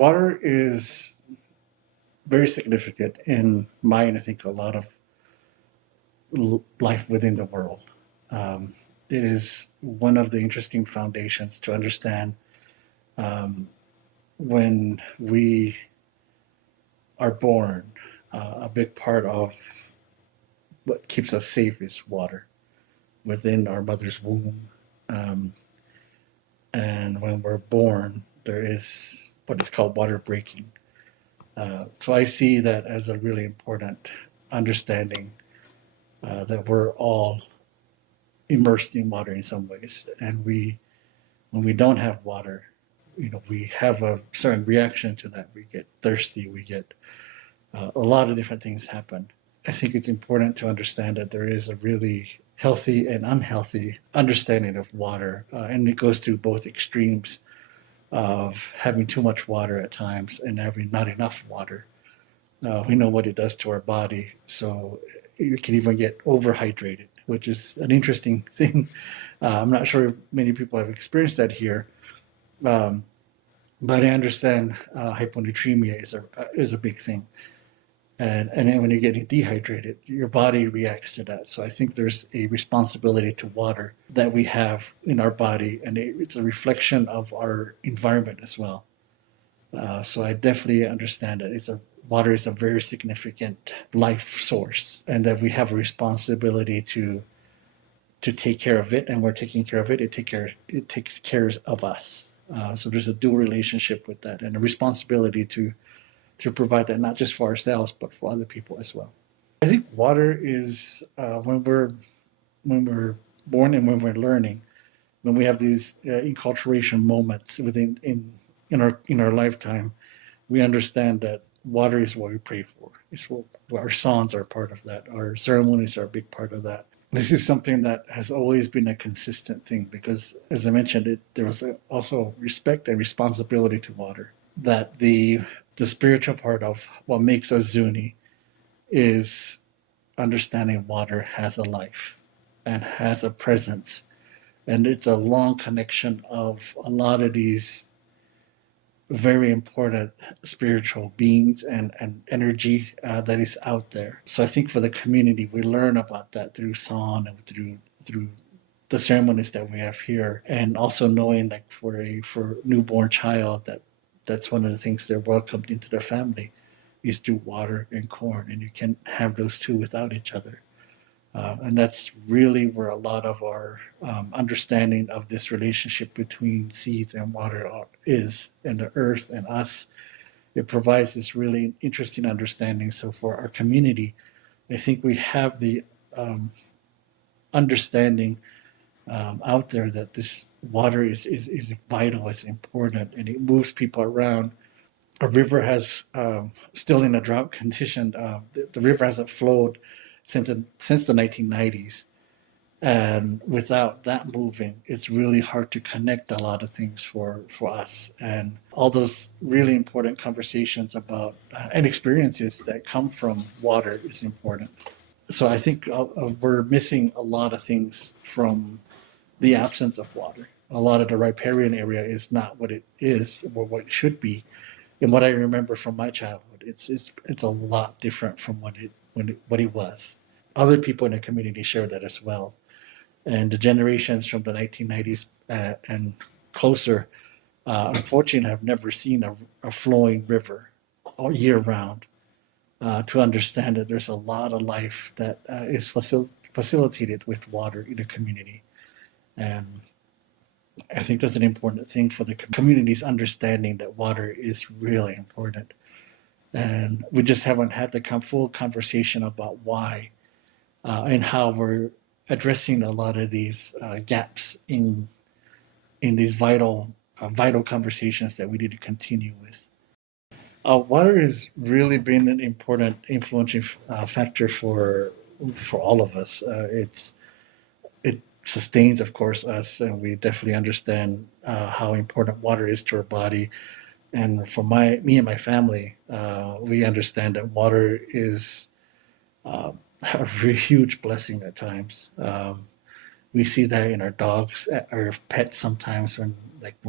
Water is very significant in my and I think a lot of life within the world. Um, it is one of the interesting foundations to understand um, when we are born. A big part of what keeps us safe is water within our mother's womb. Um, and when we're born, there is what is called water breaking. So I see that as a really important understanding that we're all immersed in water in some ways, and when we don't have water, we have a certain reaction to that. We get thirsty. We get a lot of different things happen. I think it's important to understand that there is a really healthy and unhealthy understanding of water, and it goes through both extremes of having too much water at times and having not enough water. We know what it does to our body, so you can even get overhydrated, which is an interesting thing. I'm not sure if many people have experienced that here, um, but I understand hyponatremia is a big thing, and then when you're getting dehydrated, your body reacts to that. So I think there's a responsibility to water that we have in our body, and it's a reflection of our environment as well. So I definitely understand that water is a very significant life source, and that we have a responsibility to take care of it, and we're taking care of it. It takes care of us. So there's a dual relationship with that, and a responsibility to provide that not just for ourselves but for other people as well. I think water is when we're born and when we're learning, when we have these enculturation moments in our lifetime, we understand that water is what we pray for. It's what our songs are part of that. Our ceremonies are a big part of that. This is something that has always been a consistent thing because, as I mentioned, there was also respect and responsibility to water. That the spiritual part of what makes us Zuni is understanding water has a life and has a presence, and it's a long connection of a lot of these very important spiritual beings and energy that is out there. So I think for the community, we learn about that through song and through the ceremonies that we have here, and also knowing like for newborn child that's one of the things they're welcomed into the family is through water and corn, and you can't have those two without each other. And that's really where a lot of our understanding of this relationship between seeds and water is, and the earth and us. It provides this really interesting understanding. So for our community, I think we have the understanding out there that this water is vital, it's important, and it moves people around. Our river has still in a drought condition. The river hasn't flowed since the 1990s, and without that moving, it's really hard to connect a lot of things for us. And all those really important conversations about and experiences that come from water is important. So I think we're missing a lot of things from the absence of water. A lot of the riparian area is not what it is or what it should be. And what I remember from my childhood, it's a lot different from what it was. Other people in the community share that as well, and the generations from the 1990s and closer, unfortunately, have never seen a flowing river all year round. To understand that there's a lot of life that is facilitated with water in the community, and I think that's an important thing for the community's understanding that water is really important. And we just haven't had the full conversation about why and how we're addressing a lot of these gaps in these vital conversations that we need to continue with. Water has really been an important influential factor for all of us. It sustains, of course, us, and we definitely understand how important water is to our body. And for me and my family, we understand that water is uh, a huge blessing at times. We see that in our dogs, our pets. Sometimes when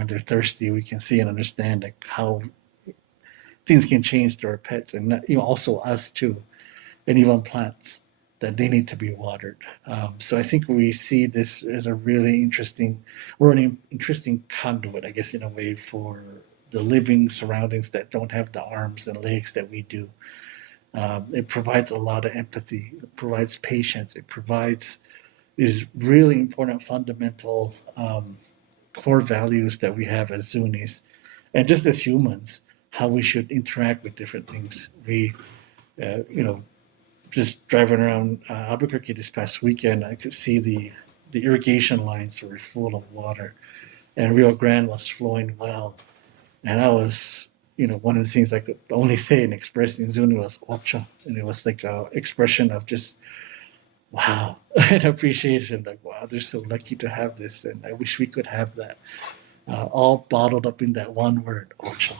they're thirsty, we can see and understand like how things can change to our pets and also us too, and even plants that they need to be watered. So I think we see this as a really interesting, we're an interesting conduit, I guess, in a way for the living surroundings that don't have the arms and legs that we do. It provides a lot of empathy. It provides patience. It provides these really important fundamental core values that we have as Zunis, and just as humans, how we should interact with different things. We, just driving around Albuquerque this past weekend, I could see the irrigation lines were full of water, and Rio Grande was flowing well. And I was, one of the things I could only say and express in Zuni was ocha, and it was like an expression of just wow and appreciation. Like wow, they're so lucky to have this, and I wish we could have that. All bottled up in that one word, ocha.